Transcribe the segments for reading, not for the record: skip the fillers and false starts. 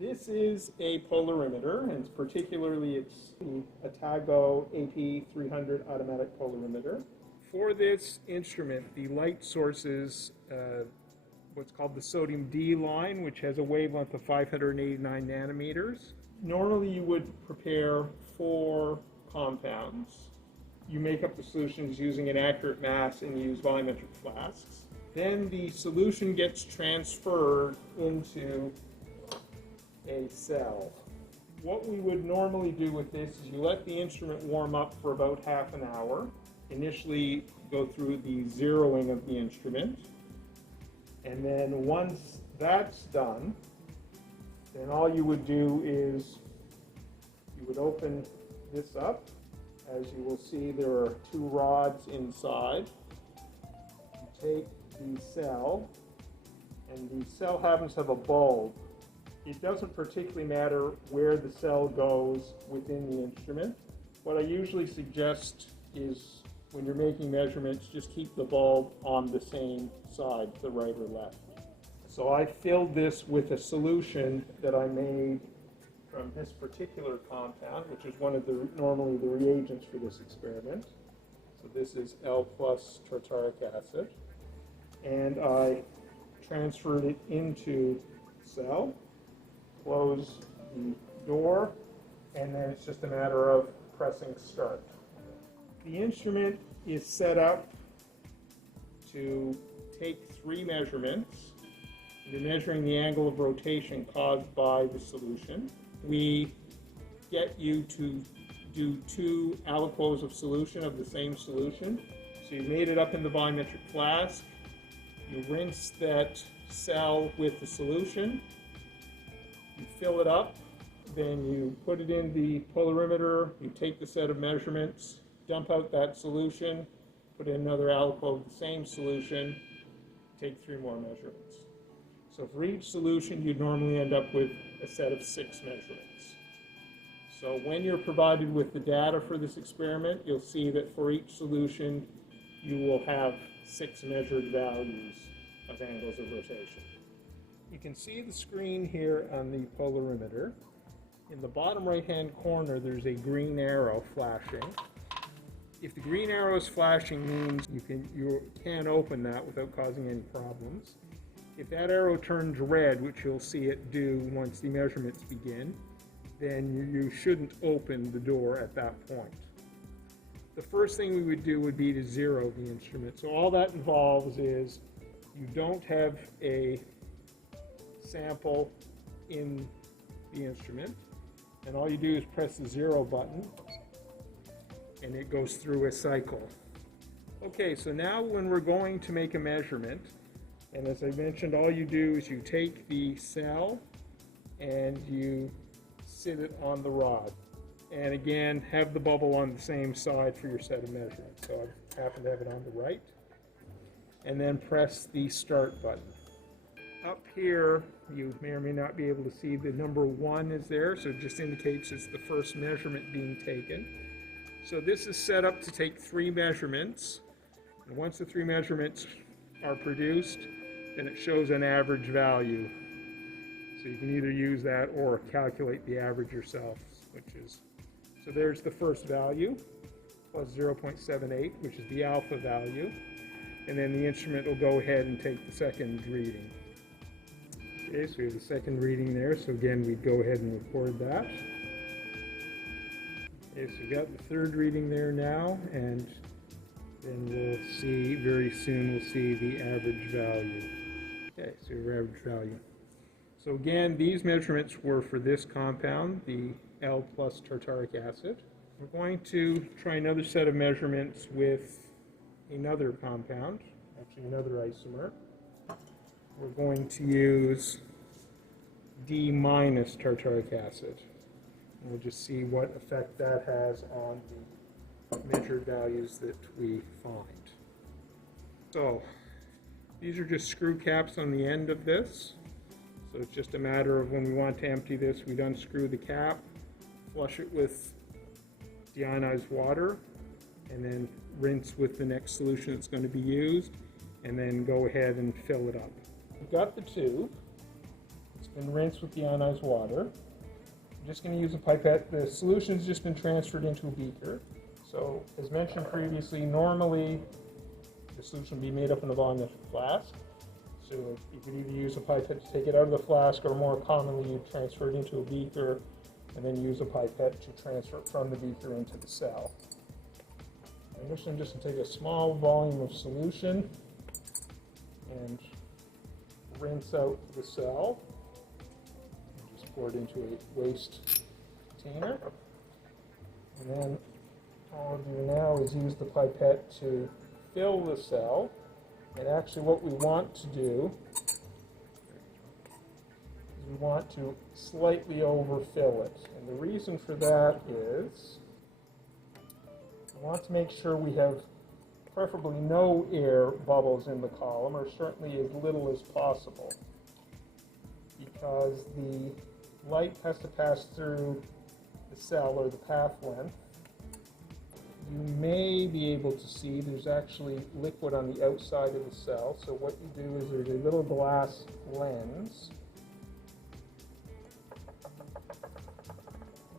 This is a polarimeter, and particularly it's the Atago AP300 automatic polarimeter. For this instrument, the light source is what's called the sodium D line, which has a wavelength of 589 nanometers. Normally you would prepare 4 compounds. You make up the solutions using an accurate mass and use volumetric flasks. Then the solution gets transferred into a cell. What we would normally do with this is you let the instrument warm up for about half an hour. Initially go through the zeroing of the instrument, and then once that's done, then all you would do is you would open this up. As you will see, there are 2 rods inside. You take the cell, and the cell happens to have a bulb. It doesn't particularly matter where the cell goes within the instrument. What I usually suggest is when you're making measurements, just keep the bulb on the same side, the right or left. So I filled this with a solution that I made from this particular compound, which is one of the normally the reagents for this experiment. So this is L plus tartaric acid. And I transferred it into the cell, close the door, and then it's just a matter of pressing start. The instrument is set up to take 3 measurements. You're measuring the angle of rotation caused by the solution. We get you to do 2 aliquots of solution of the same solution. So you made it up in the volumetric flask. You rinse that cell with the solution. You fill it up. Then you put it in the polarimeter. You take the set of measurements, dump out that solution, put in another aliquot of the same solution, take 3 more measurements. So for each solution, you'd normally end up with a set of 6 measurements. So when you're provided with the data for this experiment, you'll see that for each solution, you will have 6 measured values of angles of rotation. You can see the screen here on the polarimeter. In the bottom right-hand corner, there's a green arrow flashing. If the green arrow is flashing, means you can open that without causing any problems. If that arrow turns red, which you'll see it do once the measurements begin, then you shouldn't open the door at that point. The first thing we would do would be to zero the instrument. So all that involves is you don't have a sample in the instrument, and all you do is press the 0 button, and it goes through a cycle. Okay, so now when we're going to make a measurement, and as I mentioned, all you do is you take the cell and you sit it on the rod. And again, have the bubble on the same side for your set of measurements. So I happen to have it on the right. And then press the start button. Up here, you may or may not be able to see the number 1 is there, so it just indicates it's the first measurement being taken. So this is set up to take 3 measurements. And once the 3 measurements are produced, then it shows an average value. So you can either use that or calculate the average yourself, which is, so there's the first value, plus 0.78, which is the alpha value. And then the instrument will go ahead and take the second reading. Okay, so we have the second reading there, so again, we'd go ahead and record that. Okay, so we've got the third reading there now, and then we'll see, very soon we'll see the average value. Okay, so your average value. So again, these measurements were for this compound, the L plus tartaric acid. We're going to try another set of measurements with another compound, actually another isomer. We're going to use D minus tartaric acid. And we'll just see what effect that has on the measured values that we find. So these are just screw caps on the end of this. So it's just a matter of when we want to empty this, we'd unscrew the cap, flush it with deionized water, and then rinse with the next solution that's going to be used, and then go ahead and fill it up. We've got the tube. Let's been rinsed with the ionized water. I'm just going to use a pipette. The solution's just been transferred into a beaker. So, as mentioned previously, normally the solution would be made up in a volumetric flask. So you could either use a pipette to take it out of the flask, or more commonly you transfer it into a beaker and then use a pipette to transfer it from the beaker into the cell. I'm just going to take a small volume of solution and rinse out the cell. Just pour it into a waste container. And then all I'll do now is use the pipette to fill the cell. And actually what we want to do is we want to slightly overfill it. And the reason for that is we want to make sure we have preferably no air bubbles in the column, or certainly as little as possible, because the light has to pass through the cell, or the path length. You may be able to see there's actually liquid on the outside of the cell. So what you do is there's a little glass lens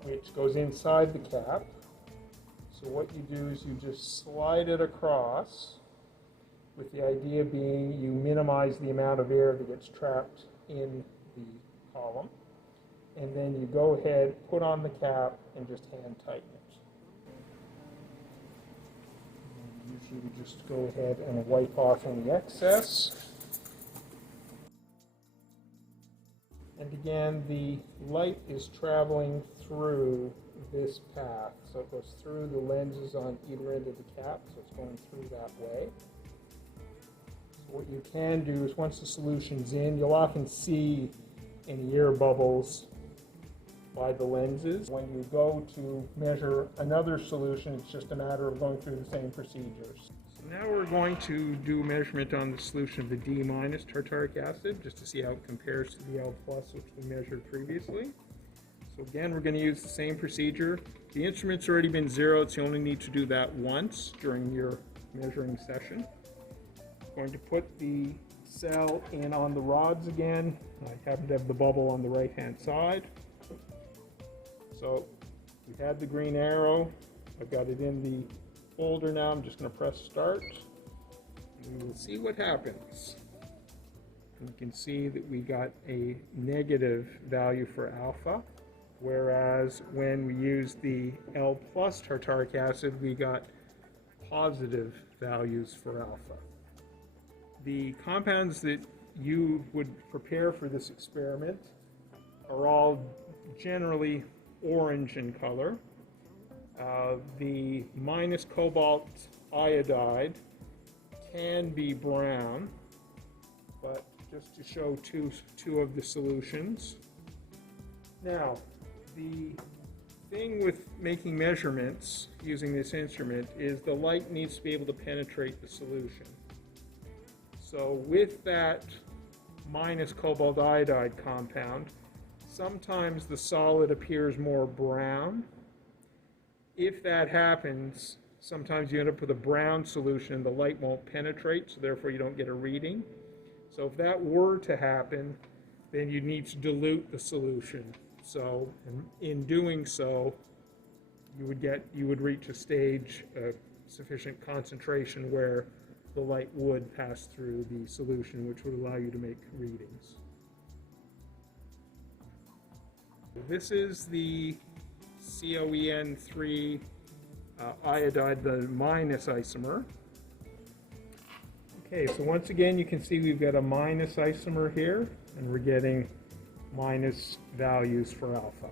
which goes inside the cap. So what you do is you just slide it across, with the idea being you minimize the amount of air that gets trapped in the column. And then you go ahead, put on the cap, and just hand tighten it. Usually we just go ahead and wipe off any excess. And again, the light is traveling through this path. So it goes through the lenses on either end of the cap, so it's going through that way. So what you can do is, once the solution's in, you'll often see any air bubbles by the lenses. When you go to measure another solution, it's just a matter of going through the same procedures. So now we're going to do a measurement on the solution of the D- tartaric acid, just to see how it compares to the L+, which we measured previously. So again, we're going to use the same procedure. The instrument's already been zeroed, so you only need to do that once during your measuring session. I'm going to put the cell in on the rods again. I happen to have the bubble on the right-hand side. So we had the green arrow. I've got it in the folder now. I'm just going to press start, and we will see what happens. And you can see that we got a negative value for alpha, whereas when we used the L+ tartaric acid, we got positive values for alpha. The compounds that you would prepare for this experiment are all generally orange in color. The minus cobalt iodide can be brown, but just to show two of the solutions. Now, the thing with making measurements using this instrument is the light needs to be able to penetrate the solution. So with that minus cobalt iodide compound, sometimes the solid appears more brown. If that happens, sometimes you end up with a brown solution and the light won't penetrate, so therefore you don't get a reading. So if that were to happen, then you need to dilute the solution. So in doing so, you would reach a stage of sufficient concentration where the light would pass through the solution, which would allow you to make readings. This is the COEN3 iodide, the minus isomer. Okay, so once again you can see we've got a minus isomer here, and we're getting minus values for alpha.